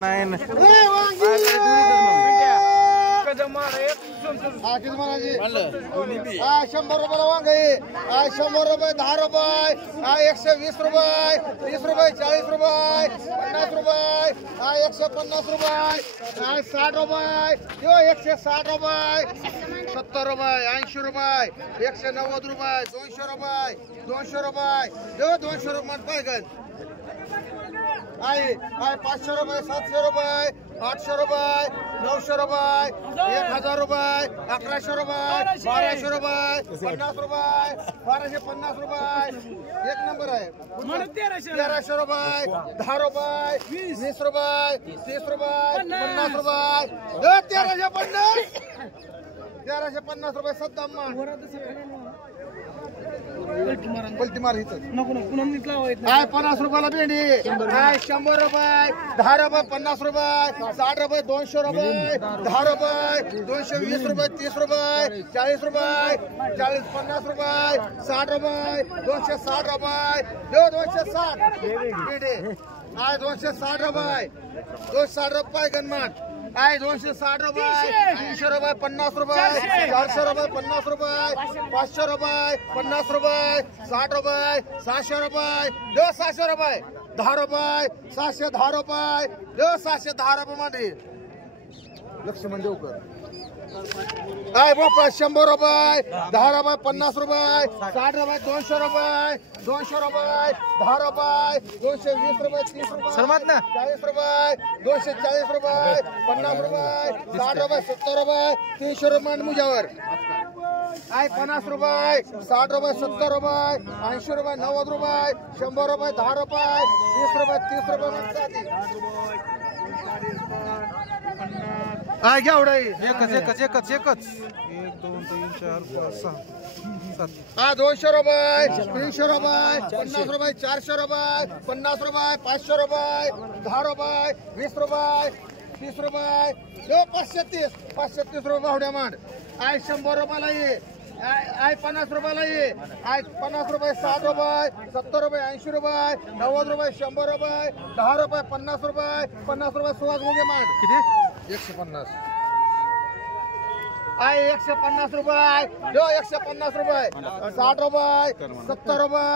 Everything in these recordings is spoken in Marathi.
नाही ₹100 वांग आहे 100 रुपये 10 रुपये 120 रुपये 30 रुपये 40 रुपये 50 रुपये 150 रुपये 60 रुपये 160 रुपये 70 रुपये 80 रुपये 190 रुपये 200 रुपये 200 रुपये 200 रुपये पाहिजे आहे 500 रुपये 700 रुपये 800 रुपये 900 रुपये 1000 रुपये 1100 रुपये 1200 रुपये 50 रुपये 1250 रुपये एक नंबर आहे 1300 रुपये 10 रुपये 20 रुपये 30 रुपये 50 रुपये 1350 रुपये सद्दाम पलटी मार इथं काय 50 रुपयाला भेंडी काय 100 रुपये 10 रुपये 50 रुपये 60 रुपये 200 रुपये 10 रुपये 220 रुपये 30 रुपये 40 रुपये 50 रुपये 60 रुपये 260 रुपये 260 भेंडी काय 260 रुपये 260 रुपये गणमात काय 260 रुपये 300 रुपये 50 रुपये 400 रुपये 50 रुपये 500 रुपये 50 रुपये 60 रुपये 700 रुपये 700 रुपये 10 रुपये 710 रुपये 710 रुपये मध्ये लक्ष्मण देवकर काय बापा 100 रुपये 10 रुपये 50 रुपये 60 रुपये 200 रुपये 200 रुपये 10 रुपये 220 रुपये 30 रुपये 40 रुपये 240 रुपये 50 रुपये 60 रुपये 70 रुपये 300 रुपये मुजावर काय 50 रुपये 60 रुपये 70 रुपये 80 रुपये 90 रुपये 100 रुपये 10 रुपये 20 रुपये 30 रुपये काय घ्या एवढा एकच 1 2 3 4 5 6 7 200 रुपये 300 रुपये 50 रुपये 400 रुपये 50 रुपये 500 रुपये 10 रुपये 20 रुपये 30 रुपये 530 रुपये भावड्या मांड आय 100 रुपयाला ये आय 50 रुपयाला ये आय 50 रुपये 60 रुपये 70 रुपये 80 रुपये 90 रुपये 100 रुपये 10 रुपये 50 रुपये 50 रुपये सुहास मुंगे मांड किती 150 आय 150 रुपये 150 रुपये 60 रुपये 70 रुपये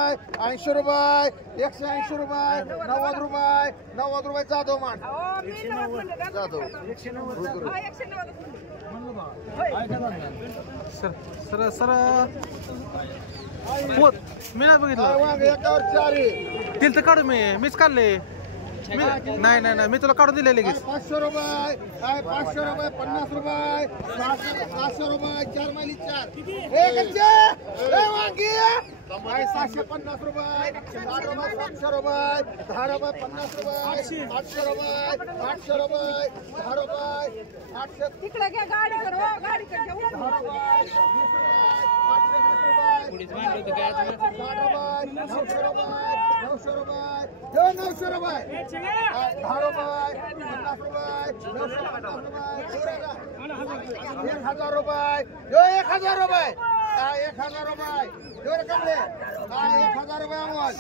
80 रुपये 180 रुपये 90 रुपये जाधव मान जाधव सर मी नाही बघितलं एकावर 4 दिल तर काढू मीच काढले नाही मी तुला काढून दिले लगेच 500 रुपये 500 रुपये 50 रुपये 700 रुपये 4 माली 4 काय 750 रुपये 60 रुपये 700 रुपये 10 रुपये 50 रुपये 800 रुपये 800 रुपये 10 रुपये 800 तिकडे घ्या गाडी कर हो गाडी कर घेऊ 10 रुपये 20 रुपये 520 रुपये 900 रुपये 900 रुपये 10 रुपये 50 रुपये 1000 रुपये 1000 रुपये 1000 रुपये 1000 रुपये अमोल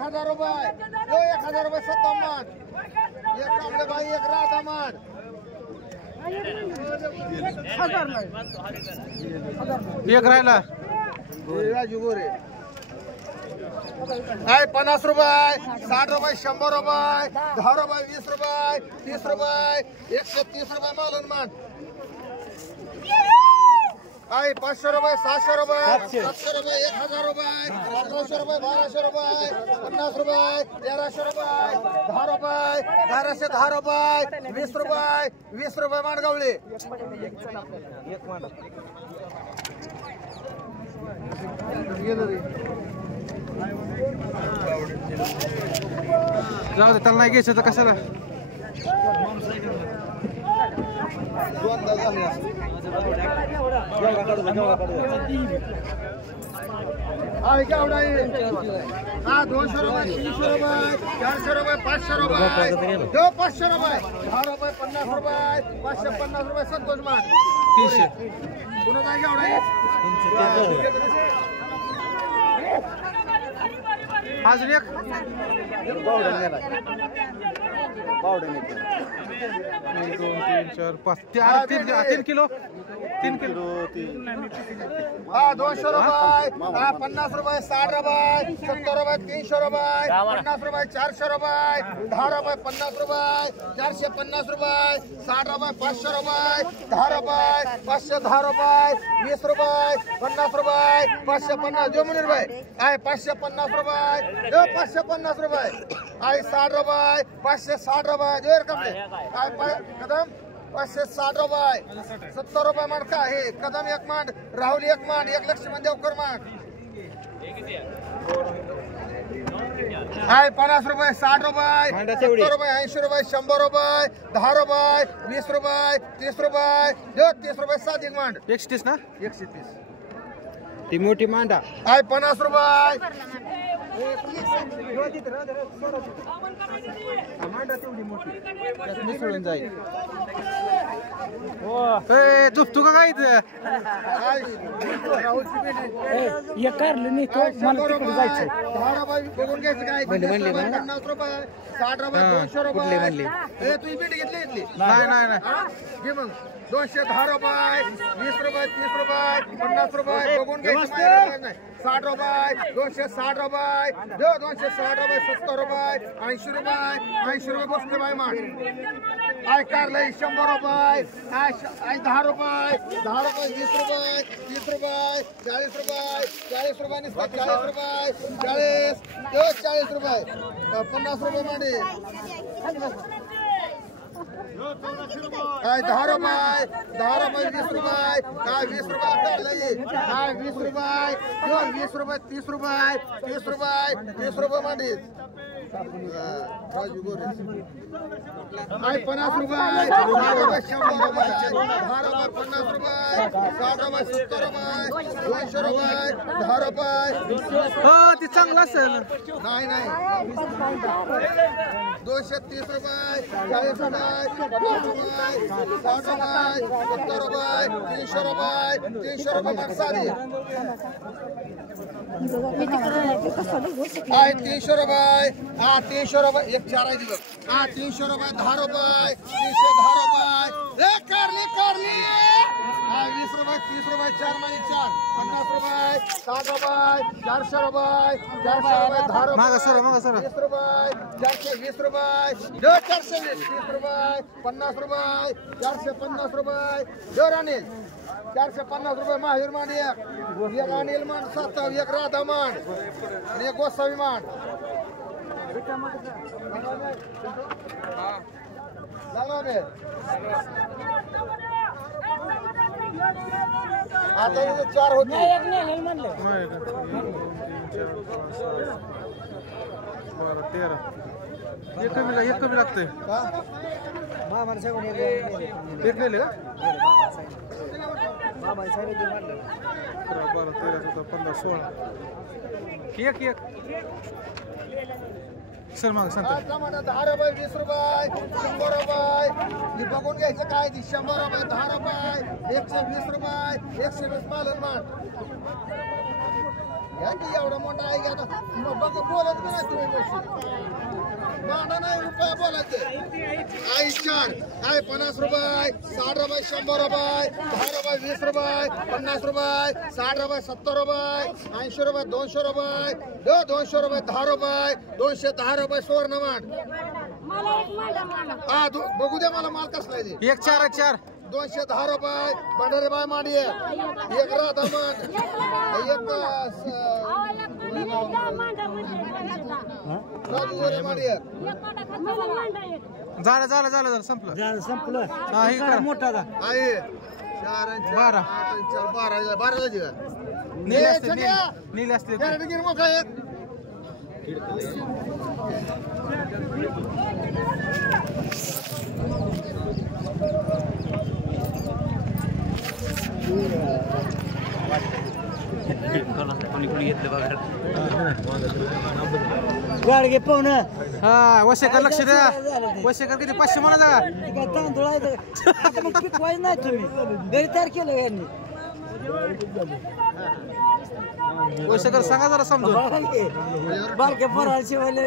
1000 रुपये 1000 रुपये सत्तामान एक कामले भाई एक रात अमान एक राहिला राजू गोरे काय 50 रुपये 60 रुपये 100 रुपये 10 रुपये 20 रुपये 30 रुपये 130 रुपये मालून मान काय 500 रुपये 700 रुपये 700 रुपये 1000 रुपये 1100 रुपये 1200 रुपये 50 रुपये 1300 रुपये 10 रुपये 1110 रुपये 20 रुपये 20 रुपये माणगावले जाऊ दे त्याला नाही घ्यायचं तर कशाला आहे का एवढा 200 रुपये 300 रुपये 400 रुपये 500 रुपये 500 रुपये 10 रुपये 50 रुपये 550 रुपये संतोष मान 300 पुन्हा काय एवढा अजून एक 1 2 3 4 5 3 किलो 3 किलो हा 200 रुपये हा 50 रुपये 60 रुपये 70 रुपये 300 रुपये 50 रुपये 400 रुपये 10 रुपये 50 रुपये 450 रुपये 60 रुपये 500 रुपये 10 रुपये 510 रुपये 20 रुपये 50 रुपये 550 जो मुनीर भाई आहे 550 रुपये जो 550 रुपये आहे 60 रुपये 560 रुपये जो रकम आहे कदम 560 रुपये 70 रुपये मांड का आहे कदम एक मांड राहुल एक मांड 1 लक्ष्मण देवकर मांड आहे 50 रुपये 60 रुपये 70 रुपये 80 रुपये 100 रुपये 10 रुपये 20 रुपये 30 रुपये जो 30 रुपये 7 एक मांड 130 ना 130 ती मोठी मांडा आहे 50 रुपये मिसळून जाईल झोपतो का काय इथं बघून घ्यायचं काय 50 रुपये 60 रुपये 200 रुपये तुम्ही भेट घेतली नाही घे मग 210 रुपये 20 रुपये 30 रुपये 50 रुपये बघून घ्यायचं 60 रुपये 260 रुपये 260 रुपये 70 रुपये 80 रुपये बसले बाय मान आय कारलंय 100 रुपये आय 10 रुपये 20 रुपये 30 रुपये 40 रुपये 40 रुपये निसतात 40 रुपये 40 रुपये 50 रुपये मांडे काय 10 रुपये 20 रुपये काय 20 रुपये कारलंय काय 20 रुपये 20 रुपये 30 रुपये 30 रुपये मांडे राजू गोरे आहे 50 रुपये 100 रुपये 10 रुपये 50 रुपये 60 रुपये 70 रुपये 200 रुपये 10 रुपये हो ते चांगलं असेल नाही 230 रुपये 40 रुपये 50 रुपये 60 रुपये 70 रुपये 300 रुपये माणसारी आहे 300 रुपये हा 300 रुपये 1 4 आहे तिथं हा 300 रुपये 10 रुपये 310 रुपये कारली हा 20 रुपये 30 रुपये 4 महिने 4 50 रुपये 60 रुपये 400 रुपये 10 रुपये मागा सर 20 रुपये 420 रुपये 420 30 रुपये 50 रुपये 450 रुपये जोर अनिल 450 रुपये महावीर मांड एक अनिल मांड 7 एक राधा मांड आणि एक गोसावी मांड आता 4 होते 1 कमी लागतंय एक नेले का 12 13 14 15 16 एक सर मग सांगतो 10 रुपये 20 रुपये 100 रुपये ही बघून घ्यायचं काय 100 रुपये 10 रुपये 120 रुपये 120 मालन मान एवढा मोठा आहे का बघ बोलत नाही तुम्ही मांडा नाही रुपये बोलायचे आई 4 काय 50 रुपये 60 रुपये 100 रुपये 10 रुपये 20 रुपये 50 रुपये 60 रुपये 70 रुपये 80 रुपये 200 रुपये 200 रुपये 10 रुपये 210 रुपये सुवर्ण मांड हा बघू द्या मला माल कसला आहे 1 4 4 210 रुपये भंडारे बाय मांडी एक राधा मांड एक राजू मांडी झालं संपलं हा हे करा मोठा आहे 4 12 12 झाली का नीले असते मोठा एक गाडगे पाहुण हा वशेकर लक्ष द्या वशेकर किती 500 म्हणा तांदूळ आता मग पिकवायचं नाही तुम्ही घरी तयार केलं यांनी वशेकर सांगा जरा समजून बारक्या पोराला शिवायला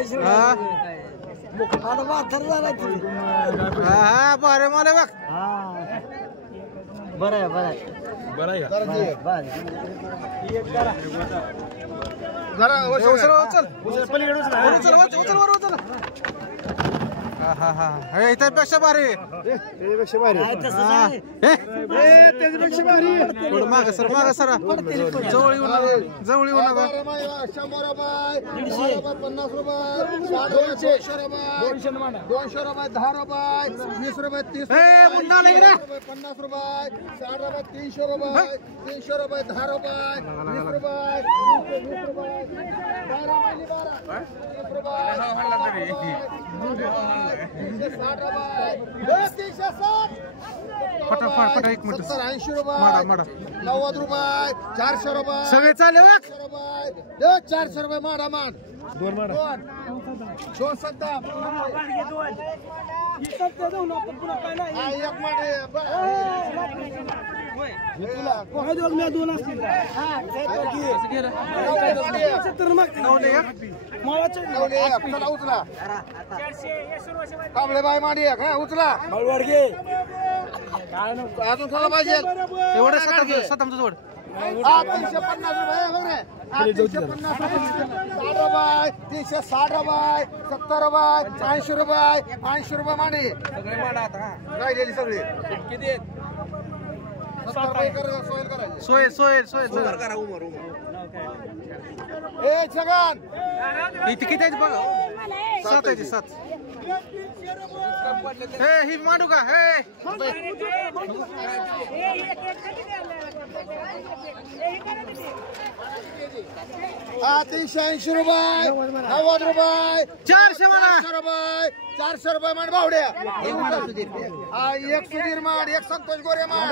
आता म्हातार झाला तुम्ही हा बरे मला बघ बरं आहे बरं आहे जरा उचल पलीकडे उचल वर उचल हा हा हा इथं भारी त्याच्यापेक्षा भारी माग सर जवळ येऊ नका 100 रुपये 50 रुपये 200 रुपये 200 रुपये 10 रुपये 20 रुपये 30 मुन्ना लगे ना 50 रुपये 60 रुपये 300 रुपये 300 रुपये 10 रुपये 20 रुपये 20 रुपये 12 वाली 12 30 रुपये 360 रुपये 360 फटाफट 1 मिनिट 70 80 रुपये माडा 90 रुपये 400 रुपये सगळे चालले बघ 400 रुपये माडा मान दोन सत्ता एक माडे दोन असतील चला उचला कांबळे बाय माडी उचला अजून कोणाला पाहिजे एवढं सतामचं जोड 350 रुपये बघ रे 350 रुपये 360 रुपये 70 रुपये 80 रुपये 80 रुपये मांडी सगळे माडा आता राहिलेली सगळी किती 70 रुपये करायचे सोय करा उमर ए छगन इथे किती आहेत बघा 7 आहे 7 हे ही मांडू का हे 380 रुपये 90 रुपये 400 म्हणा 400 रुपये मान भावड्या एक सुधीर मान एक संतोष गोरे मान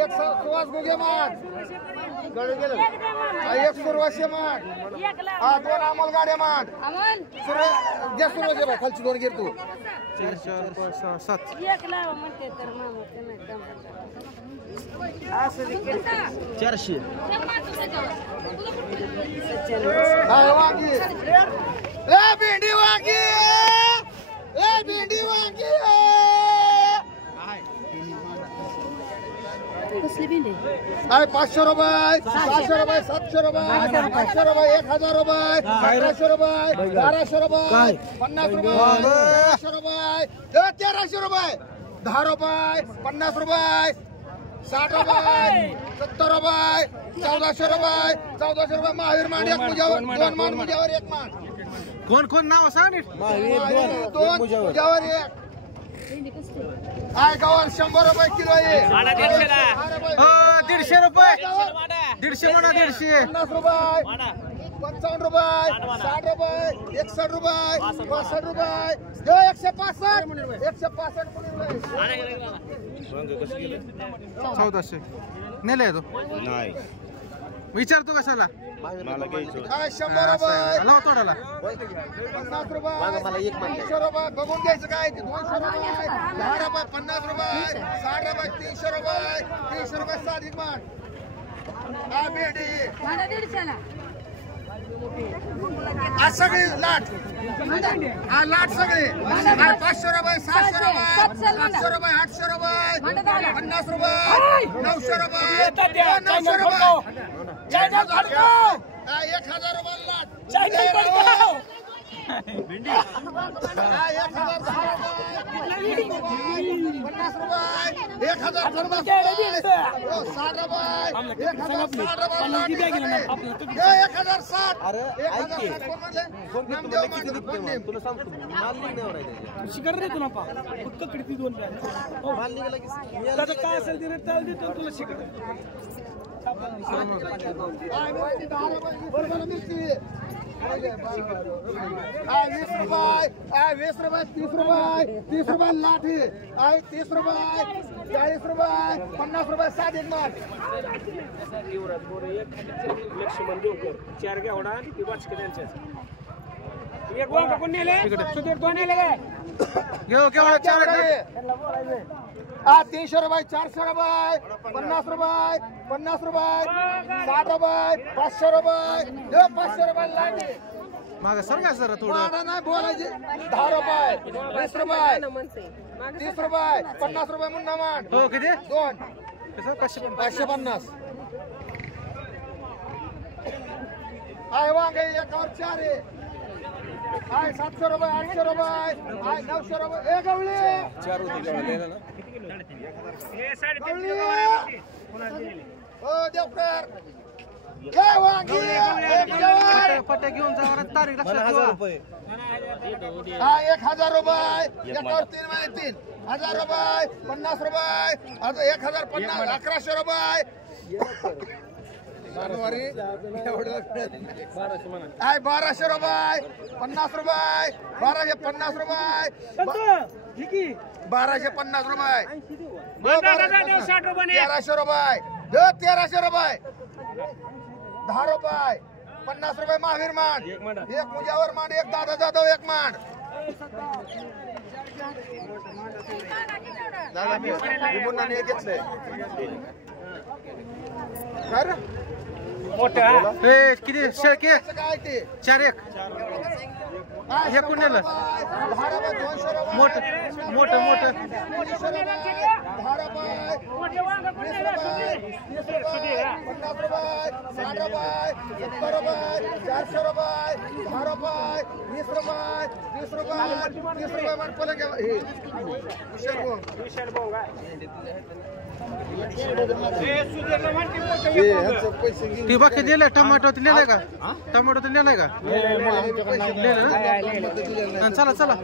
एक सुहास गोगे मान एक सुरवाशे मान 2 अमोल गाड्या मान ज्या सुरवाशे बा खालची 2 घेर तू 7 400 वांगी भेंडी वांगी भेंडी वांगी कसली भेंडी 500 रुपये 600 रुपये 700 रुपये 800 रुपये 1000 रुपये 1100 रुपये 1200 रुपये 50 रुपये 1200 रुपये 1300 रुपये 10 रुपये 50 रुपये 60 रुपये 70 रुपये 1400 रुपये महावीर मान एक मुजावर 2 मान मुजावर 1 मान कोण नाव सांग नीट 2 मुजावर 1 काय गावावर 100 रुपये किलो आहे 150 रुपये 150 म्हणा 150 50 रुपये 55 रुपये 60 रुपये 61 रुपये 62 रुपये 165 1400 नेले तो नाही विचारतो कशाला 100 रुपये लाव तोडाला 50 रुपये 300 रुपये बघून घ्यायचं काय 200 रुपये 10 रुपये 50 रुपये 60 रुपये 300 रुपये 300 रुपये साधिक मान भेंडी मला 150 ला आज सगळी लाट लाट सगळी 500 रुपये 700 रुपये 700 रुपये 800 रुपये 50 रुपये 900 रुपये 900 रुपये 1000 रुपये लाट 20 रुपये 30 रुपये लाठी 30 रुपये 40 रुपये 50 रुपये साधिक मान चार घ्या एक वांगा कोण नेले सुधीर कोण नेले घेऊ केवढा 4 300 रुपये 400 रुपये 50 रुपये 50 रुपये 60 रुपये 500 रुपये 500 रुपये लाठी माग सर काय सर थोडं वाढा नाही बोलायचे 10 रुपये 20 रुपये 30 रुपये 50 रुपये मुन्ना मान हो किती दोन कसं 550 आहे वांगे एकावर 4 आहे 700 रुपये 800 रुपये 900 रुपये ए गवळी 4 होती हो देवकर काय वांगी पट्ट्या घेऊन जा तारीख लक्षात ठेवा 1000 रुपये एकावर 3 महिने 3000 रुपये 50 रुपये आता 1050 1100 रुपये आहे 1200 रुपये 50 रुपये 1250 रुपये 1250 रुपये 60 रुपये 1300 रुपये 1300 रुपये 10 रुपये 50 रुपये महावीर मांड एक मुजावर मांड एक दादा जाधव एक मांड दादा मी पुन्हा घेतलंय ए किती शेळके काय ते 4-1 हे कोण नेलं मोठं मोठं मोठं 10 रुपये 20 रुपये 30 रुपये 50 रुपये 60 रुपये 70 रुपये 400 रुपये 10 रुपये 20 रुपये 30 रुपये 30 रुपये मान पलंग ती बाकी दिले टमाटो दिलेलं का टमाटो दिलेलं का दिलेलं ना चला चला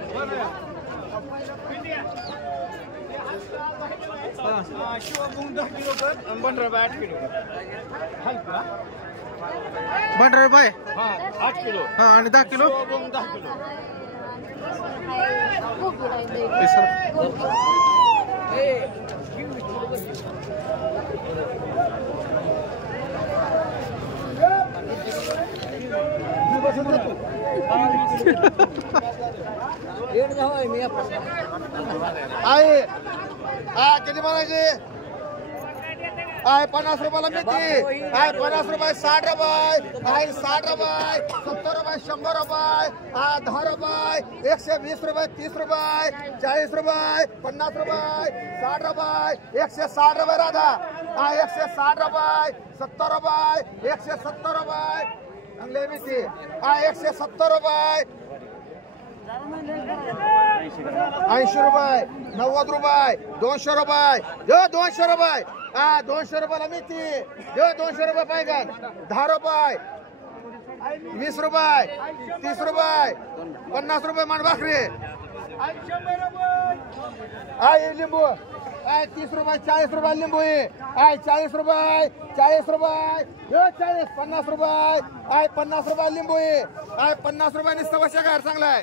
बंडर बाय 8 किलो हा आणि 10 किलो आहे किती म्हणायचे आहे 50 रुपयाला मेथी आहे 50 रुपये 60 रुपये आहे 60 रुपये 70 रुपये 100 रुपये 10 रुपये 120 रुपये 30 रुपये 40 रुपये 50 रुपये 60 रुपये 160 रुपये राधा हा 160 रुपये 70 रुपये 170 रुपये चांगले मेथी हा 170 रुपये 80 रुपये 90 रुपये 200 रुपये 200 रुपये 200 रुपयाला मेथी 200 रुपये पैगण 10 रुपये 20 रुपये 30 रुपये 50 रुपये मान भाकरी आहे लिंबू आहे 30 रुपये 40 रुपये लिंबू आहे 40 रुपये 40 रुपये 40 50 रुपये आहे 50 रुपये लिंबू आहे 50 रुपये नुसतं वर्षाकार चांगला आहे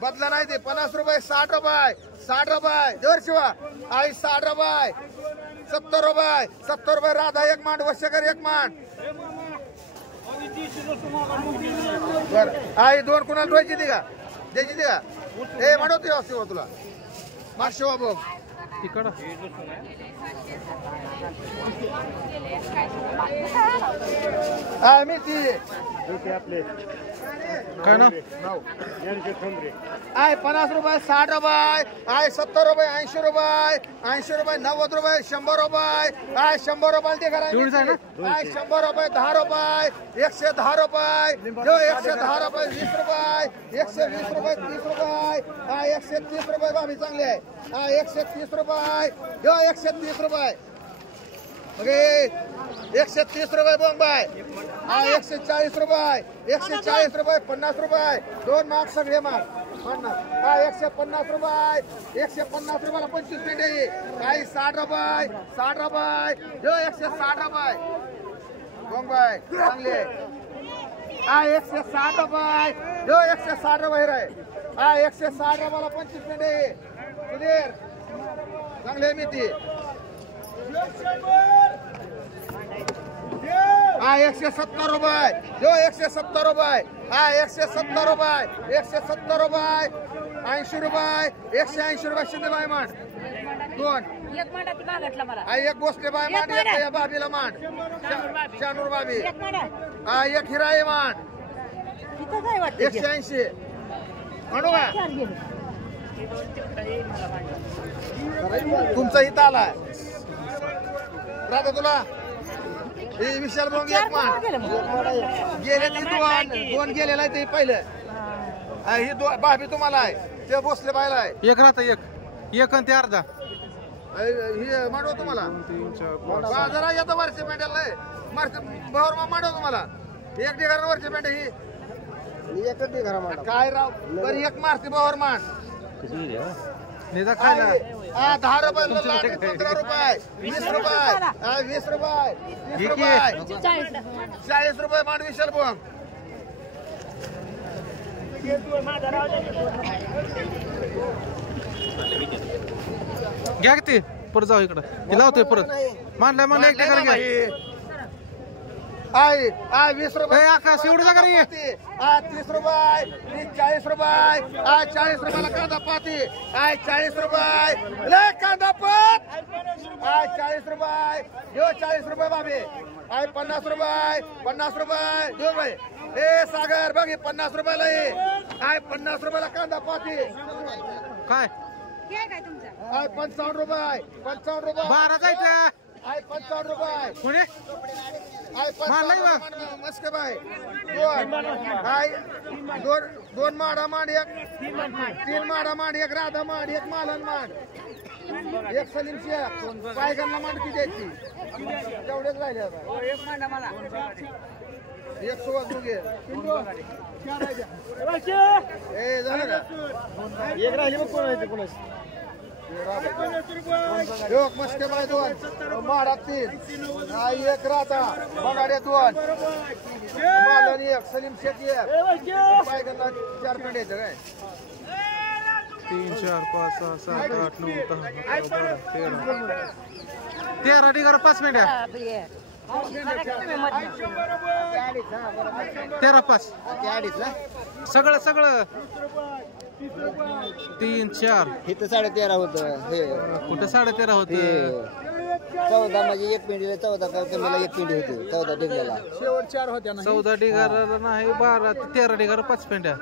बदला नाही ते 50 रुपये 60 रुपये 60 रुपये जोर शिवा आई 60 रुपये 70 रुपये 70 रुपये राधा एक मांड वर्षकर एक मांड बर आई दोन कुणाला द्यायची ती का द्यायची ती का ए म्हणतो शिवा तुला माग शिवा बघ तिकडं मी ती काय ना आहे 50 रुपये 60 रुपये आहे 70 रुपये 80 रुपये 80 रुपये 90 रुपये 100 रुपये आहे 100 रुपये ते करा आहे 100 रुपये 10 रुपये 110 रुपये जो 110 रुपये 20 रुपये 120 रुपये 30 रुपये हा 130 रुपये बाबी चांगले आहे हा 130 रुपये जो 130 रुपये ओके 130 रुपये बॉम्बाय हा 140 रुपये 140 रुपये 50 रुपये दोन मार्क सगळे मार्क 50 हा 150 रुपये 150 रुपयाला 25 पेंडे काही 60 रुपये 60 रुपये जो 160 रुपये बॉम्बाय चांगले हा 160 रुपये जो 160 रुपये रे हा 160 रुपयाला 25 पेंडे सुधीर चांगले मिती हा 170 रुपये जो 170 रुपये हा 170 रुपये 170 रुपये 80 रुपये 180 रुपये शिंदे बाय मान दोन एक मांडाची बागातला मला हा एक गोष्टी बाय मान एक या बाबीला मान शानूर बाबी हा एक हिराई मान इथं काय वाटतं 180 म्हणू का चार गेले तुमचा इथं आलाय राधा तुला हे विशाल भाऊ एक मान गेले ते दोन गेलेला आहे ते पहिलं ही भाभी तुम्हाला आहे ते बसले पाहिला आहे एक राहतं एक आणि ते अर्धा हे मांडव तुम्हाला 3 4 5 बाजारा येतं वरच्या पेंड्याला भावर मांडव तुम्हाला एक ढिगार वरच्या पेंड्या ही काय राव बरी एक मारती भावर मान निदा खायला 10 रुपये 15 रुपये 20 रुपये 20 रुपये 30 रुपये 40 रुपये मांड विशाल भाऊ घ्या की ते परत जाऊ इकडं ते लावतोय परत मांडलाय एक ठिकाणी घ्या 20 रुपये आकाश एवढं नका रे 30 रुपये 40 रुपये 40 रुपयाला कांदा पाती 40 रुपये लय कांदा पात 40 रुपये देऊ 40 रुपये बाबी 50 रुपये देऊ बाई ए सागर बघ 50 रुपयाला 50 रुपयाला कांदा पाती काय काय तुमचा 55 रुपये 12 जायचं 55 रुपये पुढे मारलाय बा. मस्के बाय दोन माडा मांड एक 3 माडा मांड एक राधा मांड एक मालन मांड एक सलीम शेख पायगनला मांड किती द्यायची तेवढेच राहिले आता एक सुवास दुगे ए झालं का एक राहिली मग कोण आहे कोणाची एक मस्के बाय 2 माडा 3 एक राहता बगाड्या 2 मालन एक सलीम शेख एक पायगनला 4 पेंडे येतं काय 3 4 5 6 7 8 9 10 11 13 5 मिनिटं 13 5 सगळं 3 4 इथं 13.5 होतं हे कुठं 13.5 होत 14 म्हणजे एक पिंडीला 14 का कमीला एक पिंडी होती 14 डिग्रीला 14 ढिगारा नाही 12 13 ढिगारा 5 पेंड्या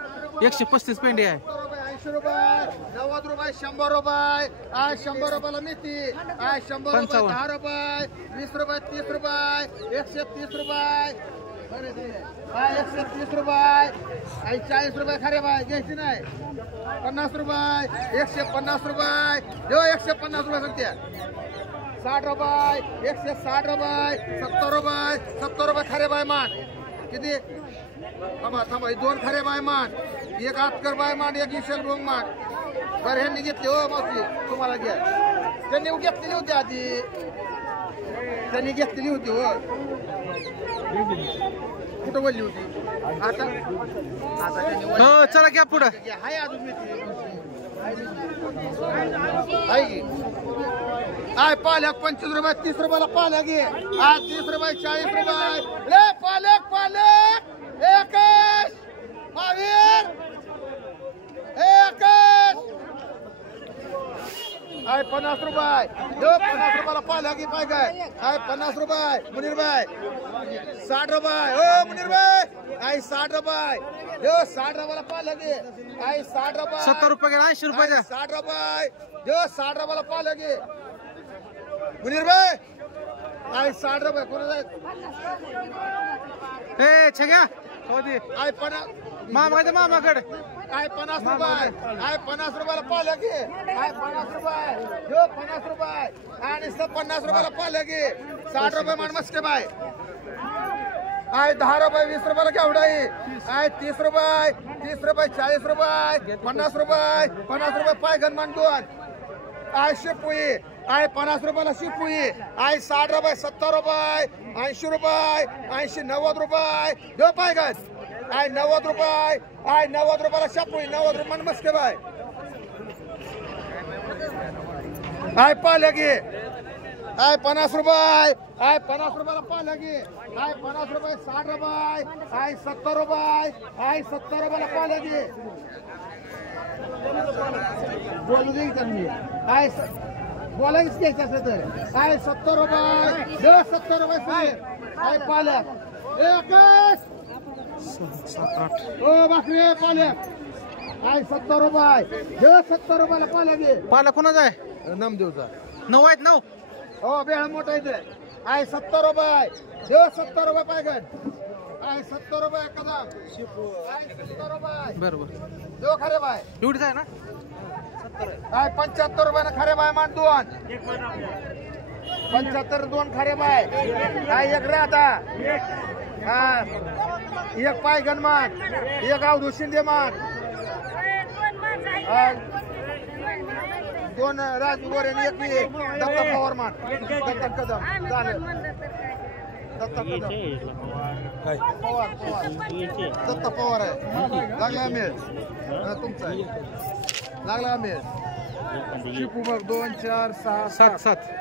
135 पेंडी आहे 80 रुपये 90 रुपये 100 रुपये 100 रुपयाला मेथी 100 रुपये 10 रुपये 20 रुपये 30 रुपये 130 रुपये 130 रुपये 40 रुपये खरे बाय घ्यायची नाही 50 रुपये 150 रुपये देऊ 150 रुपये सांगते 60 रुपये 160 रुपये 70 रुपये खरे बाय मान किती थांबा 2 खरे बाय मान एक आतकर बाय मान एक विशाल भोंग मान बरं ह्यांनी घेतले हो मावशी तुम्हाला घ्या त्यांनी घेतलेली होती आधी त्यांनी घेतलेली होती हो कुठं बोलली होती आता हो चला घ्या पुढं हाय अजून मेथी आहे की आय पालक 25 रुपये 30 रुपयाला पालक घे 30 रुपये 40 रुपये ले पालक एकच महावीर एकच आय 50 रुपये दो 50 रुपयाला पालक घे पाय काय आय 50 रुपये मुनीर भाई 60 रुपये ओ मुनीर भाई आय 60 रुपये दो 60 रुपयाला पालक घे आय 60 रुपये 70 रुपये 80 रुपये 60 रुपये दो 60 रुपयाला पालक घे मुनीर भाई आय 60 रुपये कोणाला ए छग्या हो दे आय 50 मामाकडे आय 50 रुपये आय 50 रुपयाला पालक घे आय 50 रुपये दो 50 रुपये आणि 50 रुपयाला पालक घे 60 रुपये मान मस्के बाय आय 10 रुपये 20 रुपयाला केवढाई आय 30 रुपये 40 रुपये 50 रुपये पाय गणमान 2 आय शिपुई आय 50 रुपयाला शिपुई आय 60 रुपये 70 रुपये 80 रुपये 80 90 रुपये दो पाय गण आय 90 रुपये आय 90 रुपयाला शिपुई 90 रुपये मस्के बाय आय पालक घे आय 50 रुपये आय 50 रुपयाला पालक घे आय 50 रुपये 60 रुपये आय 70 रुपये आय 70 रुपयाला पालक घे बोलू दे त्यांनी आय बोलायच घ्यायचं असं तर आय 70 रुपये 70 रुपये आय पालक एकच 7 8 ओ बाकरे पाल्या काय 70 रुपये हे 70 रुपयाला पाल्या दे पाला कोणाचा आहे नामदेवचा 9 आहेत 9 हो बेळा मोठा इथे आहे 70 रुपये हे 70 रुपये पायगन आहे 70 रुपये कदम आहे 70 रुपये बरोबर जो खरे बाय एवढीच आहे ना काय 75 रुपयाला खरे बाय मान दोन 75 दोन खरे बाय काय एक राहता हा एक पाय गणमान एक अवधू शिंदे मान दोन राजू गोरे आणि एक दत्ता पवार मान दत्ता कदम चालेल दत्ता कदम पवार दत्ता पवार आहे लागला मिळ तुमचा आहे लागला मिळ शिपू बघ 2 4 6 7 7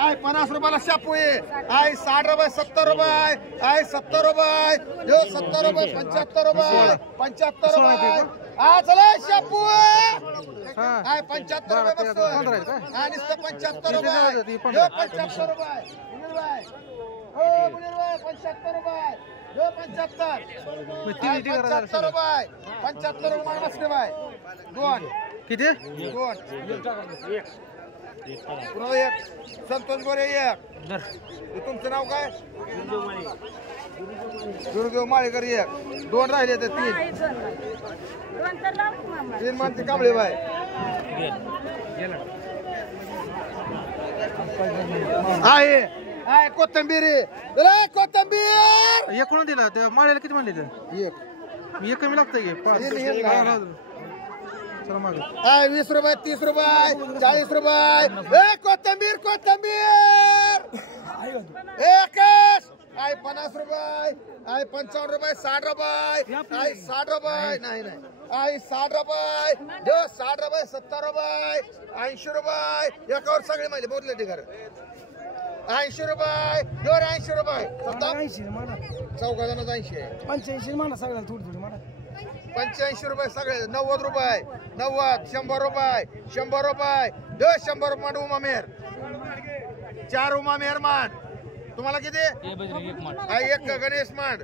आय 50 रुपयाला शापू आहे आय 60 रुपये 70 रुपये आय 70 रुपये जो 70 रुपये 75 रुपये 75 रुपये आ चला शापू आय 75 रुपये बस आणि 75 रुपये जो 75 रुपये मुनीर भाई हो मुनीर भाई 75 रुपये जो 75 75 रुपये 75 रुपये बसले भाई दोन किती दोन पुन्हा एक संतोष गोरे एक धर तुमचं नाव काय दुर्देव माळेकर एक दोन राहिले तर तीन माणसे कांबळे बाय आहे आहे कोथंबीर कोथंबीर एक कोण दिला त्या माळ्याला किती म्हणले ते एक कमी लागतंय की चला मागे आहे 20 रुपये 30 रुपये 40 रुपये कोथंबीर कोथंबीर एकच आहे 50 रुपये आहे 55 रुपये 60 रुपये आहे 60 रुपये नाही नाही आहे 60 रुपये जो 60 रुपये 70 रुपये 80 रुपये एकावर सगळे माझे बोलले ते घर 80 रुपये जोर 80 रुपये चौघा जणांचा 80 आहे 85 म्हणा सगळ्याला थोडी थोडी म्हणा 85 रुपये सगळे 90 रुपये 90 100 रुपये 100 रुपये दो 100 रुपये मान उमामेर 4 उमामेर मान तुम्हाला किती एक गणेश मान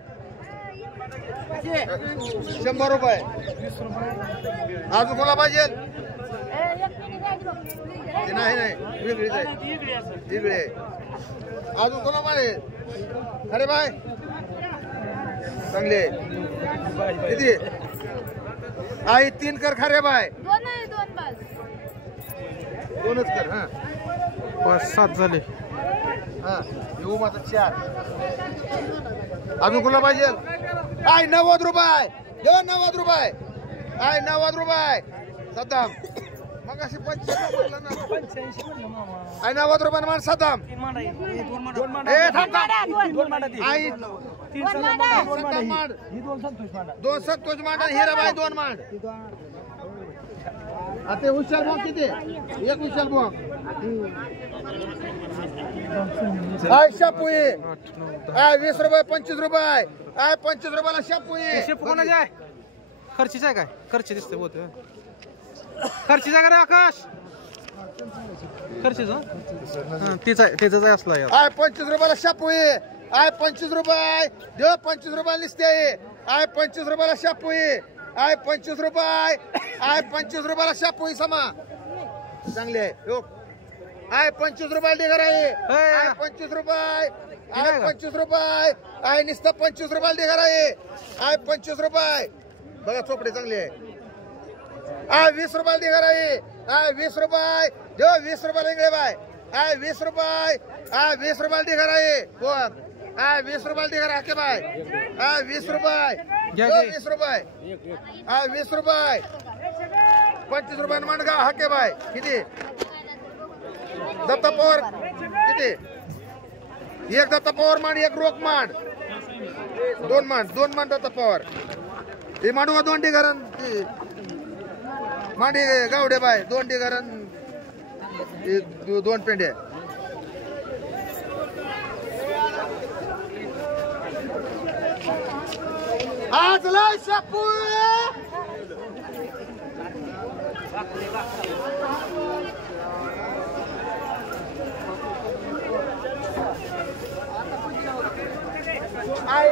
100 रुपये अजून कोणा पाहिजे नाही नाही वेगळीच आहे वेगळे अजून कोणा माने अरे बाय चांगले किती आई 3 कर खरे बाय दोनच कर हा 5 7 झाले हा येऊ माझा 4 अजून कोणा पाहिजे आय 90 रुपये यो 90 रुपये आय 90 रुपये सद्दाम मग अशी 85 म्हटलं ना आय 90 रुपये मान सद्दाम ए थांब आई दोन संतोष मांड हिराबाई 2 मांड आता हुशार भाऊ किती एक हुशार भाऊ आय शापुई आय 20 रुपये 25 रुपये आय 25 रुपयाला शापुई शेपू कोणाचे आहे खर्चीच आहे काय खर्ची दिसते बहुत खर्चीचा का रे आकाश खर्चीच तीच आहे त्याच आहे असला आय 25 रुपयाला शापुई आय 25 रुपये देव 25 रुपयाला निसते आय 25 रुपयाला शापुई आय 25 रुपये आय 25 रुपयाला शापुई समा चांगले आहे आय 25 रुपयाला डिगर आहे आय 25 रुपये आय 25 रुपये आय निसतं 25 रुपयाला डिगर आहे आय 25 रुपये बघा चोपडे चांगले आहे आय 20 रुपयाला डिगर आहे आय 20 रुपये देव 20 रुपयाला इंगळे बाय आय 20 रुपये आय 20 रुपयाला डिगर आहे कोण आय 20 रुपयाला डिगर आहे बाय आय 20 रुपये 20 रुपये आय 20 रुपये 25 रुपये मांडगा हाके बाय किती दत्ता पवार किती एक दत्ता पवार मांड एक रोख मांड 2 मांड दत्ता पवार हे मांडवा 2 डिगरण मांडी गावडे बाय 2 डिगरण 2 पेंडे आज लय शापू आय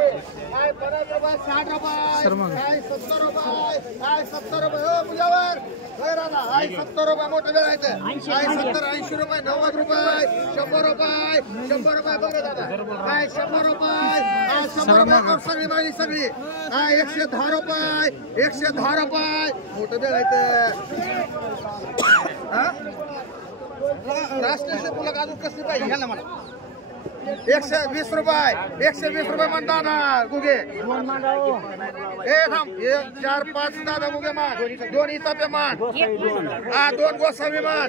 25 50 रुपये 60 सर रुपये मग. काय 70 रुपये काय 70 रुपये हो पूजावर होय राधा काय 70 रुपये मोठं वेळायचं काय 70 80 रुपये 90 रुपये 100 रुपये 100 रुपये बघा दादा काय 100 रुपये काय 100 रुपये सगळी मागणी सगळी काय 110 रुपये 110 रुपये मोठं वेळायचं हा राष्ट्रीय तुला अजून कसली पाहिजे घ्या ना मला 120 रुपये 120 रुपये म्हणता ना गुगे ए थांब 1 4 5 दादा गुगे मान 2 इतापे मान हा 2 गोसावी मान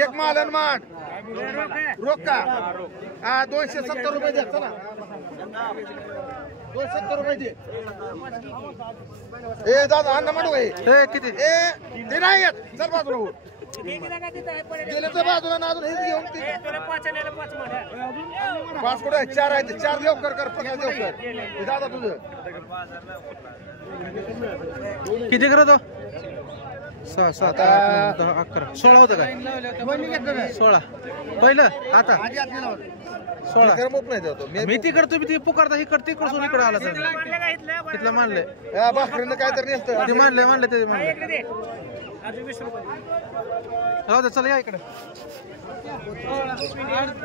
1 मालन मान रोक का हा 270 रुपये द्या चला 270 रुपये दे ए दादा अन्न म्हणू ए किती ते नाही येत चल बाजूला हो. गेले तर बाजूला ना अजून हेच घेऊन ते 5 कुठे 4 आहेत 4 देव कर 15 देव कर हे दादा तुझं किती करतो 6 7 8 9 10 11 16 होतं काय 16 पहिलं आता 16 कर मोप नाही देतो मी ती करतो मी ती पुकारता इकडे तिकडसून इकडे आला तर तिथलं मानलंय या भाकरीनं काय तर नेसतं ते मानलंय ते मानलंय राहू दे चला या इकडे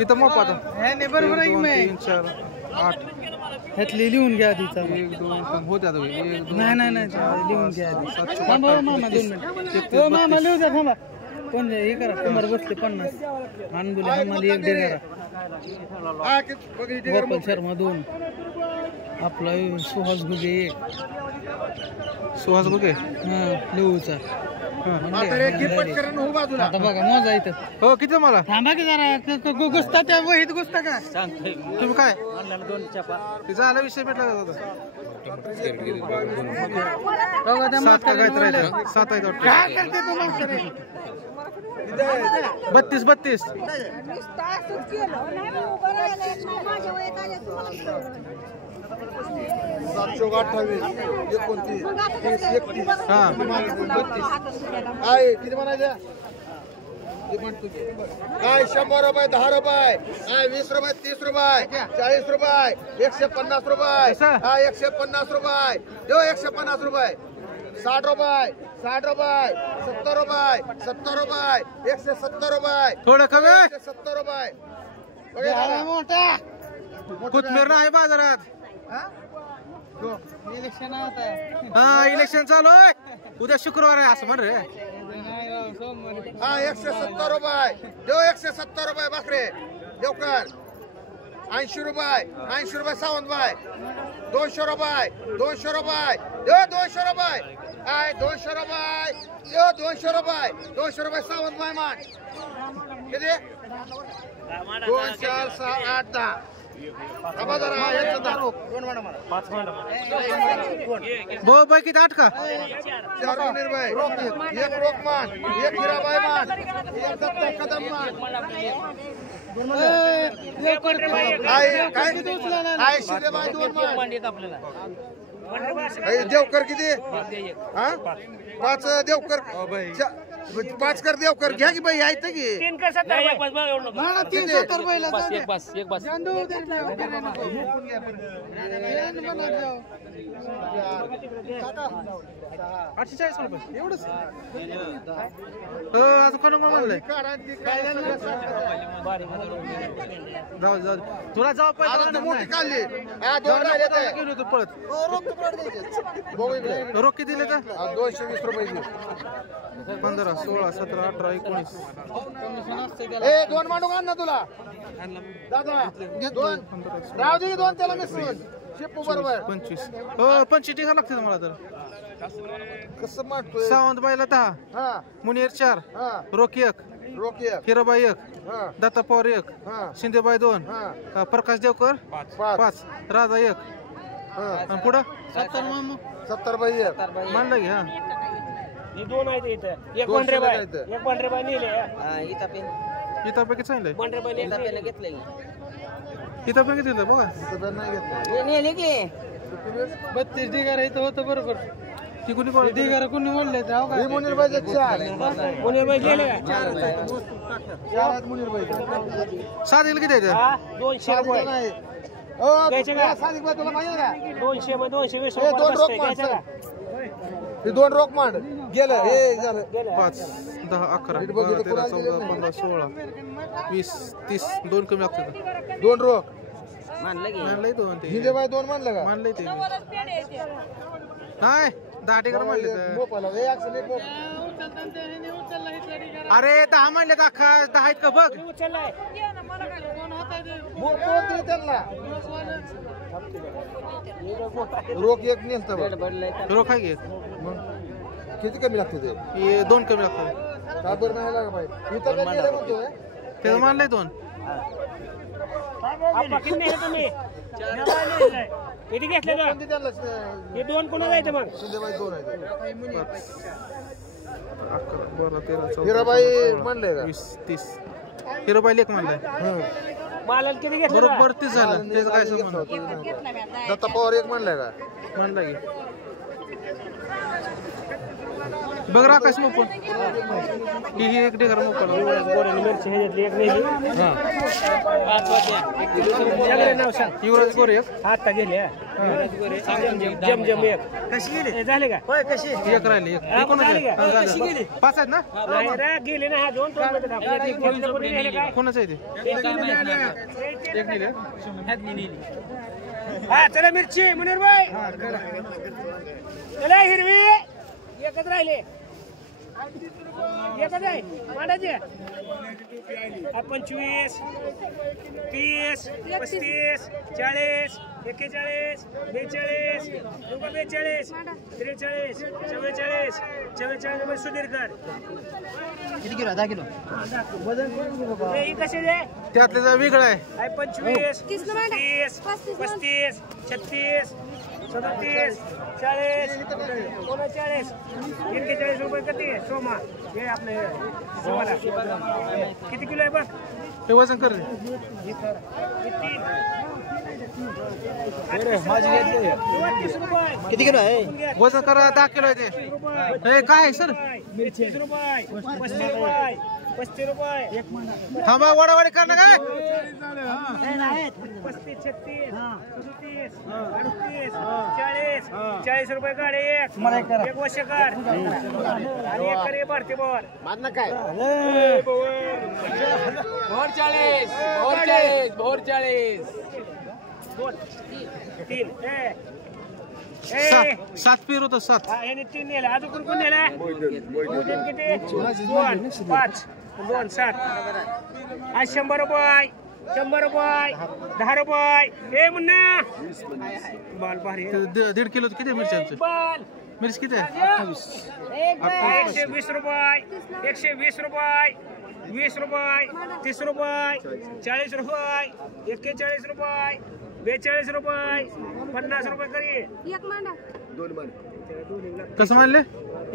इथं मोप आता बरोबर 3 4 8 ह्यातली लिहून घ्या आधी 1 2 होते आता 1 2 नाही लिहून घ्या आधी थांबा मामा 2 मिनिट हो मामा लिहू द्या थांबा कोण हे करा कमर बसते 50 अनबुले आम्हाला 1 दे करा गोपाल शर्मा 2 आपला सुहास घुगे 1 सुहास बघे हा लिहूचा आता रे किरपट करून हो बाजूला आता बघा मोजा इथं हो किती मला थांबा की जरा गुस्ता त्या वहीत गुस्ता का तुम्ही काय तिचा आला विषय भेटला का बघा त्या 7 का काय तर 7 आहे काय करते तू मास्तर 32 32 728 29 30 31 हा काय किती म्हणायचं काय 100 रुपये 10 रुपये काय 20 रुपये 30 रुपये 40 रुपये 150 रुपये हा 150 रुपये देऊ 150 रुपये 60 रुपये 60 रुपये 70 रुपये 70 रुपये 170 रुपये थोडं कमी 170 रुपये मोठा कोथमीर नाही बाजारात इलेक्शन हा इलेक्शन चालू आहे उद्या शुक्रवार आहे असं म्हण रे हा 170 रुपये देऊ 170 रुपये बाकरे देवकर 80 रुपये 80 रुपये सावंतबाई 200 रुपये 200 रुपये देऊ 200 रुपये काय 200 रुपये देऊ 200 रुपये 200 रुपये सावंतबाई मान किती 2 4 6 8 10 बो बाई किती 8 का 4 रुपये 1 रोकमान 1 हिराबाई मान 1 दत्ता कदम मान काय शिरेबाई 2 मान देवकर किती हा 5 देवकर 5 कर देवकर घ्या की बाई आहेत की 370 पहिला $48 रुपये एवढंच कोण म्हणलंय जाऊ तुला जाऊ मोठी काढली हा 2 राहिले ते. पळत बघू इकडे. रोख किती दिले का 220 रुपये 15 16 17 18 19 ए 2 मांडू आण ना तुला दादा 2 राहू दे 2 त्याला मिसळून शिपू बरोबर 25 हो 25 टिका लागते तुम्हाला तर कसं मांडतोय सावंतबाईला 10 हा मुनीर 4 हा रोक 1 रोकिया हिराबाई 1 हा दत्ता पवार 1 हा शिंदेबाई 2 हा प्रकाश देवकर 5 राजा 1 हा आणि पुढं 70 बाई मानलं घ्या दोन आहेत इथं एक पांढरेबाई एक पांढरेबाई नेले इथं पैकी सांगितलंय घेतलंय इथं पैकी दिलं बघा नाही घेतलं नेले की 32 ढिगार इथं होतं बरोबर ती कुणी बोलत ढिगार कोणी म्हणले ही मुनीरबाईचे 4 मुनीरबाई गेले चार आहेत मुनीरबाईचे 7 किती आहे 200 रुपये नाही घ्यायचे का? सादिक भाई तुला माहिती आहे का 200 मग 220 हे दोन रोख घ्यायचं का? हे दोन रोख मांड गेलं हे झालं 5 10 11 12 13 14 15 16 20 30 2 कमी लागतात दोन रोख मानलंय दोन ते हिंदे बाई दोन मानलं का मानलंय ते नाही 10 टिकर मानले तर मोपाला हे ऍक्शन एक मोप अरे 10 मानले का अख्खा 10 आहेत का बघ उचललाय मोप कोण दिलं त्यांना रोख एक नेलतं बघ रोख आहे की मग किती कमी लागते ते हे 2 कमी लागतात का बरं नाही लागा बाई इथं काय दिलं म्हणतोय त्याचं मानलंय 2 आप्पा, किती नेले तुम्ही किती घेतले का? कोणती त्यांना हे 2 कोणा जायचं मग शिंदे बाई दोन आहेत 11 12 13 14 हिराबाई म्हणले का 20 30 हिरोबाई लेख मानलाय मालाला किती घेतलं का? बरोबर 30 झालं त्याचं काय संबंध दत्ता पवार एक म्हणलाय का म्हणला की बघ राकाश मोपन ही एक ढेकर मोपन गोऱ्याने मिरची ह्याच्यातली एक नेली सगळे नाव सांग युवराज गोरे एक आता गेले जम एक कशी गेली झाले का एक राहिले एक कोणाचे 5 आहेत ना नाही रे, गेले ना हा 2 काय कोणाचं आहे ते एक दिले हा चला मिरची मुनीर भाई चला हिरवी एकच राहिले एकच आहे मांडाचे 25 30 35 40 41 42 43 44 सुधीरकर किती किलो 10 किलो हे कसे दे त्यातले जरा वेगळं आहे 25 30 35 36 37 40 39 41 रुपये किती सोमा हे आपले सोमाला किती किलो आहे बघ ते वजन कर रे. किती किलो आहे वजन करा 10 किलो आहे ते हे काय आहे सर 30 रुपये 35 रुपये 35 रुपये थांबा वाडावाडी कर ना काय 35 36 37 38 40 40 रुपये काढ एक वर्ष काढ आणि एक करे भरते बोर दोन 3 7 पेर होतं 7 ह्याने 3 नेले अजून कोण नेला मोजून किती 2 5 2 7 आज 100 रुपये 100 रुपये 10 रुपये हे मुन्ना बाल भारी आहे. 1.5 किलो किती मिरच्यांचं बाल मिरची किती आहे 120 रुपये 120 रुपये 20 रुपये 30 रुपये 40 रुपये 41 रुपये 42 रुपये 50 रुपये करी एक मांडा कसं मानले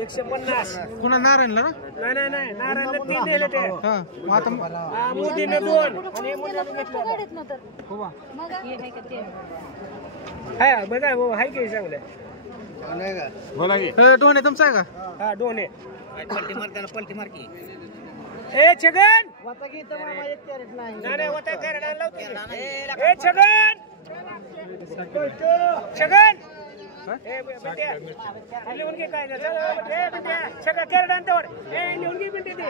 150 पुन्हा नारायणला ना नाही नाही नारायणला 3 दिले ते हा मग आता मोदीने 2 आणि मुलाने घेतलं गाडीत नव्हतं हो बा मग हे आहे का ते हाय बघा भाऊ हाय की चांगलं डोणे तुमचा आहे का हा 2 आहे पलटी मारकी ए छगन नाही होता करायला लावते ए छगन छगन ए बेट्या लिहून घे काय ना ए बेट्या छगन केरड अंतवर ए लिहून घे बेटे ते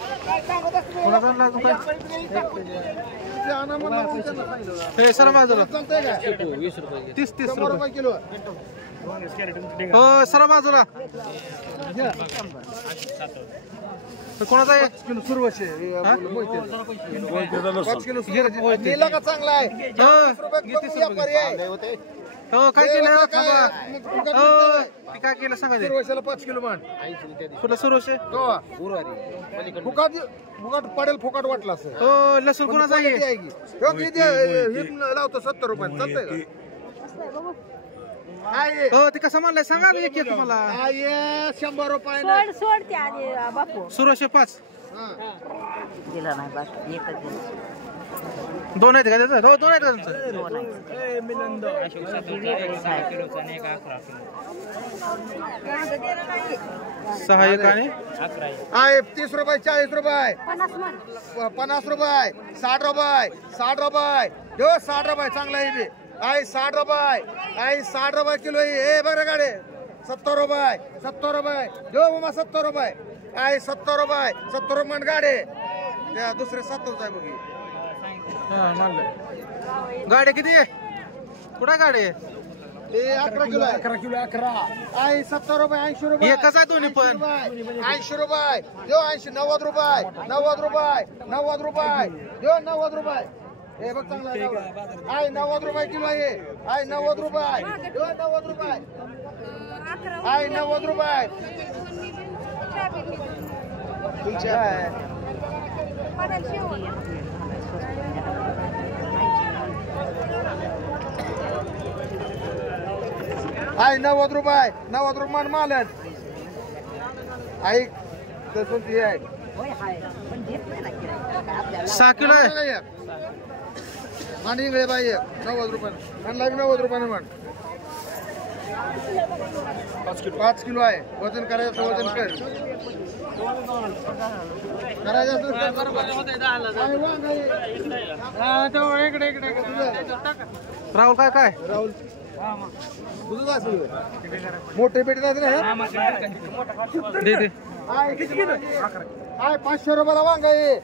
कोणाचा आणला अजून काय हे सर बाजूला 30 रुपये किलो हो सर बाजूला कोणाचा आहे किलो सुरू आहे 5 किलो नेला का चांगला आहे हो काय केलं थांबा हो ती काय केलं सांगा ते सुरवाशीला 5 किलो मान कुठलं सुरोश फुकाट फुकाट पडेल फुकाट वाटला असं हो लसूण कोणाचा आहे लावतो 70 रुपये चालतंय का हो ते कसं म्हणलंय सांगा ना एक एक तुम्हाला 100 रुपये सोड सोड ते आधी बापू सुरोशे 5 दिला नाही बाकी एकच दिला दोन आहेत का त्याचं? हो, दोन आहेत का तुमचं? सहा एक आणि आहे 30 रुपये 40 रुपये 50 रुपये 60 रुपये 60 रुपये जो 60 रुपये चांगला आहे बी आहे 60 रुपये आहे 60 रुपये किलो हे बघ रे गाडे 70 रुपये 70 रुपये जो मामा 70 रुपये आहे 70 रुपये 70 रुपये गाडे त्या दुसरे 70 आहे बघी हा मानलं. गाडी किती आहे? कुठं गाडी आहे? हे 11 किलो आहे 11 किलो 11 आहे 70 रुपये 80 रुपये हे कसं आहे दोन्ही पण? 80 रुपये जो 80 90 रुपये 90 रुपये 90 रुपये जो 90 रुपये हे बघ चांगला आहे 90 रुपये किलो आहे 90 रुपये जो 90 रुपये आहे 90 रुपये तुमच्या आहे 90 रुपये 90 रुपये मालन ऐक तसं ते आहे 6 किलो आहे. आणि इंगळे बाई 90 रुपये आणि 90 रुपयाने म्हण 5 किलो आहे वजन करायचं वजन कर करायचं असेल राहुल काय काय? राहुल तुझं असेल मोठे पेटी जाते ना दे दे. आहे 500 रुपयाला वांग आहे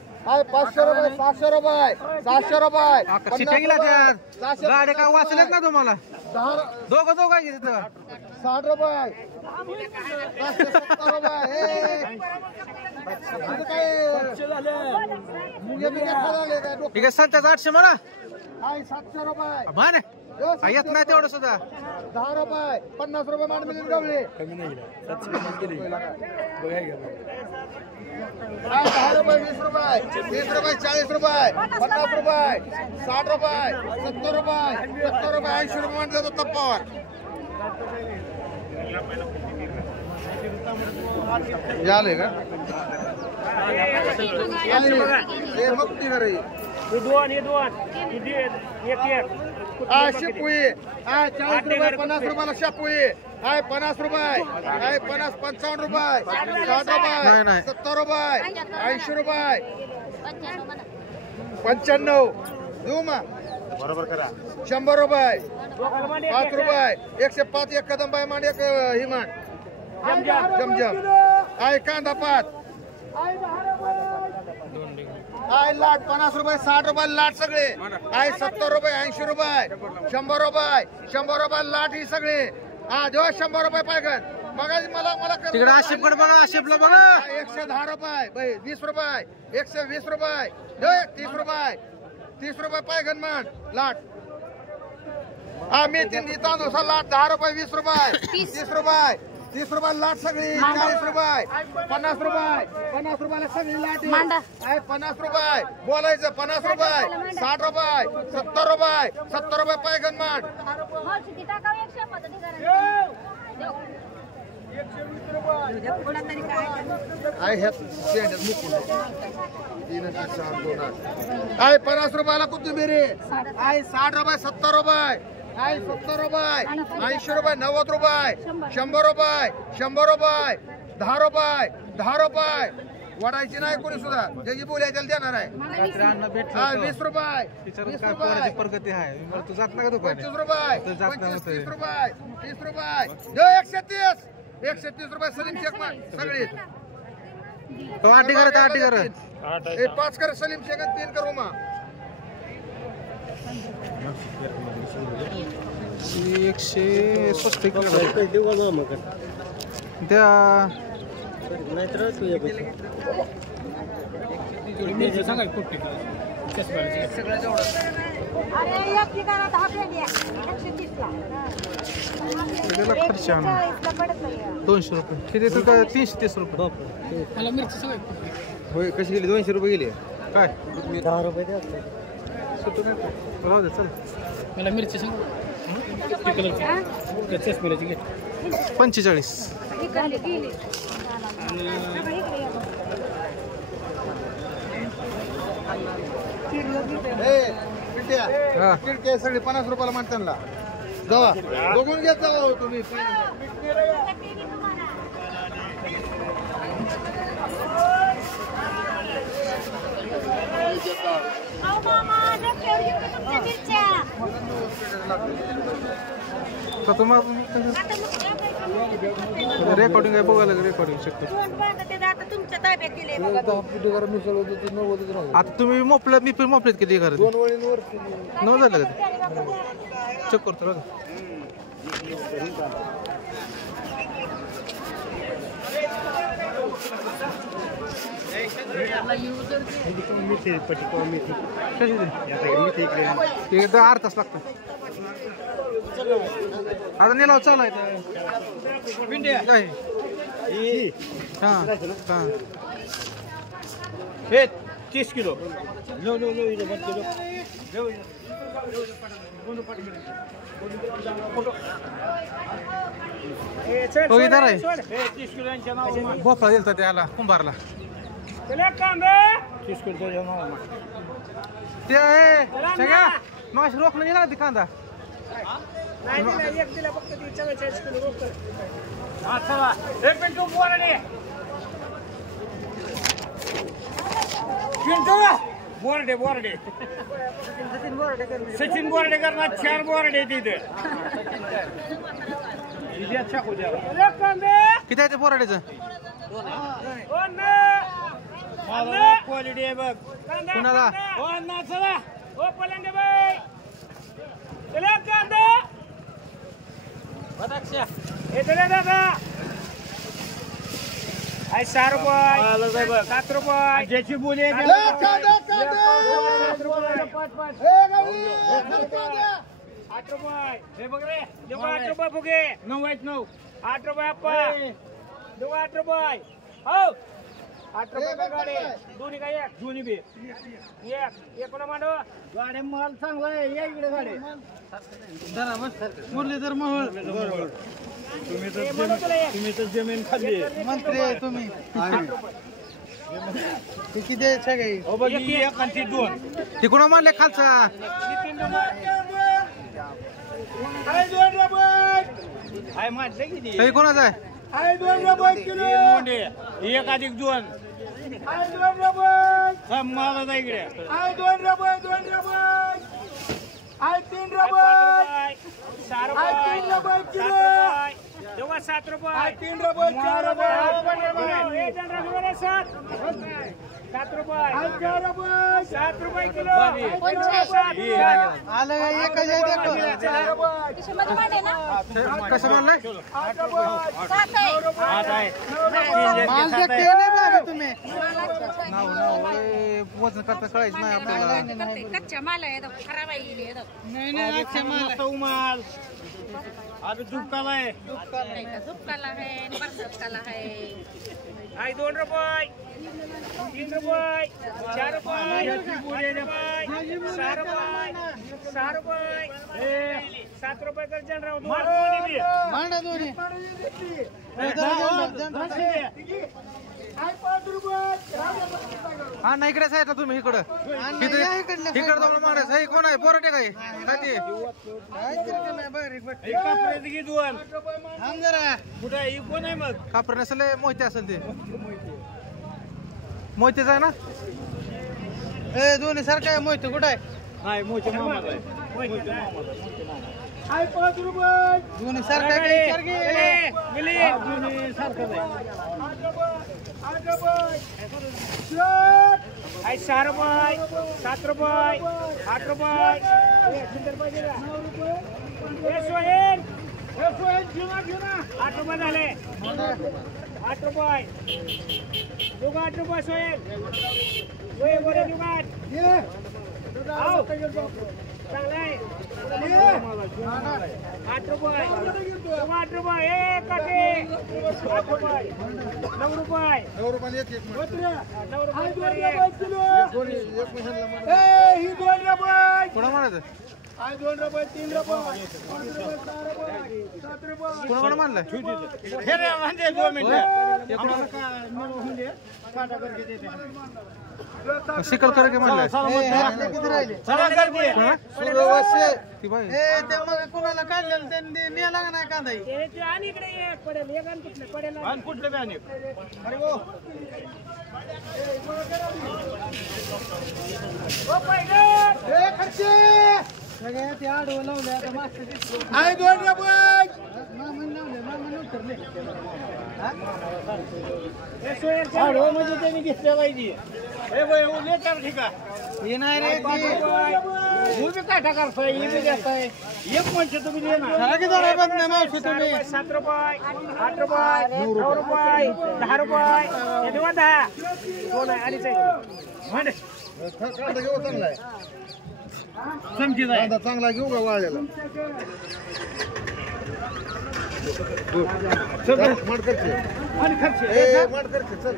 500 रुपये 700 रुपये 700 रुपये शिट्ट्या गेला त्यात. गाड्या काय वाचल्यात ना तुम्हाला? 10 दोघं आहे की तिथं? 60 रुपये 570 रुपये तुझं काय मुगे बिगे खालाले काय ठीक आहे. संत्याचं 800 म्हणा. आहे 700 रुपये मान येत नाही तेवढं सुद्धा. 10 रुपये 50 रुपये मान मिळून गवले 10 रुपये 20 रुपये 30 रुपये 40 रुपये 50 रुपये 60 रुपये 70 रुपये 70 रुपये 80 रुपये मान जातो टप्पावर झाले का हे मग ती घरी हे दोन एक शेपुई 40 रुपये 50 रुपयाला शेपुई आहे 50 रुपये आहे 50 55 रुपये 60 रुपये 70 रुपये 80 रुपये 95 देऊ मग बरोबर करा 100 रुपये 5 रुपये 105 एक कदम बाय मान एक ही मान जमजम आहे कांदा पात आहे लाट 50 रुपये 60 रुपये लाट सगळे आहे 70 रुपये 80 रुपये 100 रुपये 100 रुपये लाट ही सगळे हा जो 100 रुपये पाहिजे बघा मला तिकडे आशिफकडे बघा. आशिफला बघा. 110 रुपये 20 रुपये 120 रुपये जो 30 रुपये 30 रुपये पाहिजे मान लाट हा मी तीन तांदूळ लाट 10 रुपये 20 रुपये 30 रुपये 30 रुपये लाट सगळी 40 रुपये 50 रुपयाला सगळी लाट आहे 50 रुपये बोलायचं 50 रुपये 60 रुपये 70 रुपये पाहिजे मान आहे 50 रुपयाला कोथिंबीर आहे 60 रुपये 70 रुपये आहे 70 रुपये 80 रुपये 90 रुपये 100 रुपये 100 रुपये 10 रुपये 10 रुपये वाढायची नाही कोणी सुद्धा ज्याची बोलायला देणार आहे 20 रुपये प्रगती आहे. तू जात नाही का दुकान? 25 रुपये 30 रुपये 30 रुपये जो 130 रुपये सलीम शेख सगळे आठी कर 5 कर सलीम शेख 3 करू मग 160 त्या खर्च 200 रुपये किती तू काय 330 रुपये मला मिरची सगळं होय कशी गेली 200 रुपये गेली काय 10 रुपये द्या राहू दे चल. मला मिरची सांग कलरची घे 45 गेली हा. किडके सगळे 50 रुपयाला मान त्यांना जावा बघून घेत जावा तुम्ही तर तुम्हाला रेकॉर्डिंग आहे बघायला रेकॉर्डिंग शकतो तुमच्या ताब्यात दिले आता तुम्ही मोपल्यात मी पण मोपल्यात किती करत 2 वळींवर 9 झालं का चेक करतो बघा ते एकदा अर्धा तास लागतो आता नेलाव चालाय हा हा 30 किलो हो इधर आहे भोपळा दिलता त्याला कुंभारला ते आहे सगळ्या मग रोखलं गेला ते कांदा बोर्डे सचिन बोर्डेकर ना 4 बोर्डे तिथे किती आहे ते बोराड्याचं क्वालिटी आहे बघ कुणाला दादा 6 रुपये 7 रुपये ज्याची बोली 8 रुपये हे बघ रे 8 रुपये फुगे 9 8 रुपये अप्पा 8 रुपये हो 8 रुपये गाडी दोन्ही काय एक दोन्ही बी एक कोणा मांडव गाडी माल चांगला आहे या इकडे गाडी मुरलीधर मोहोळ तुम्ही तर जमीन खाल्ली मंत्री आहे तुम्ही ते किती आहे सगळे एक आणि 2 ते कुणा मानले खालचा काही कोणाचा आहे 2 एक अधिक 2 मला जा इकडे 2 रुपये 3 रुपये 4 रुपये 7 रुपये 3 रुपये 4 रुपये 7 रुपये 7 रुपये किलो आलं एक कसं म्हणलंय माल देते नाही बाबा तुम्ही नाव वजन करता कळायचं नाही आपल्याला कच्चा माल आहे खराब आहे नाही अच्छा माल अभी दुपकाला आहे झुपकाला आहे बरसातकाला आहे 2 रुपये 3 रुपये 4 रुपये 6 रुपये 7 रुपये कर जनराव मांडा दोन्ही हा नाही इकडे साईडला तुम्ही इकडं इकडं तुम्हाला मारायचं हे कोण आहे बोराटे काय कुठे कोण आहे मग कापर नसेल मोहिते असेल ते मोहितेच आहे ना ए दोन्ही सारखं आहे मोहिते कुठं आहे नाही मोठे मामा दोन्ही सारखं आहे सारखं 6 रुपये 7 रुपये 8 रुपये 8 रुपये झाले 8 रुपये 8 रुपये सोहेल बरे दुकान चांगलं आहे 8 रुपये 8 रुपये 8 रुपये 9 रुपये 9 रुपये एक 9 रुपये कोणा म्हणायचं 2 रुपये 3 रुपये कोणाकडे मानलाय शिकल कर के मानलाय ती बाई ते मग कोणाला काढलेलं त्यांनी नेला का नाही कांदा आणि इकडे ये पडेल एक आणि कुठलं पडेल आणि कुठलं बी आणि अरे गो सगळ्या ते आडवं लावले आता मागच्या आहे 2 रुपये मामन लावले मामन उतरले आडवं म्हणजे त्यांनी घेतलं पाहिजे हे बाई उले कर ठीक आहे हे नाही रे तुम्ही काय टाकाल हे बी घेताय एक म्हणजे तुम्ही दे ना झाला की जरा बंद नाही मावशी तुम्ही 7 रुपये 8 रुपये 9 रुपये 10 रुपये हे देवा 10 कोण आहे अडीच आहे म्हणे कांदा घेऊ चांगला आहे कांदा चांगला घेऊ का वाळलेला चल मड करते आणि खर्च ए मड करते चल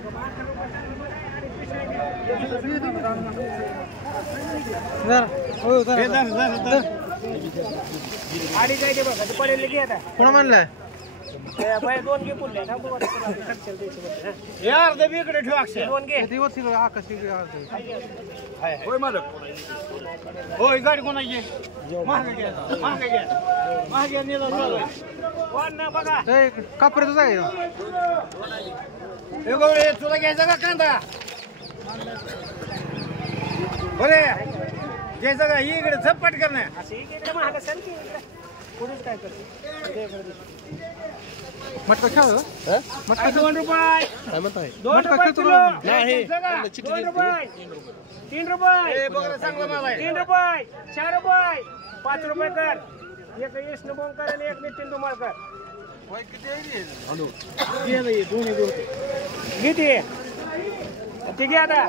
जरा हो जरा अडीच आहे ते बघा ते पडेल की आता कोणा मानलाय बाय 2 घे पुढले ना बघा खर्च द्यायचं यार दे इकडे ठेव अक्षय 2 घे ती होती आकाशी होय मालक होय गाडी कोणाची महाग घ्या महाग घ्या महाग घ्या नेला वन ना बघा कापरेच आहे हे गवळे तुला घ्यायचा का कांदा बरे घ्यायचा का ही इकडे झपट करणे असं इकडे महाग असेल की पुढेच काय करते मटका खेळ मटका 2 रुपये काय म्हणताय 2 रुपये किलो नाही 2 रुपये 3 रुपये ए बघा चांगला माल आहे 3 रुपये 4 रुपये 5 रुपये कर एक यश न बोंग कर आणि एक नितीन धुमाळ कर किती ते घे आता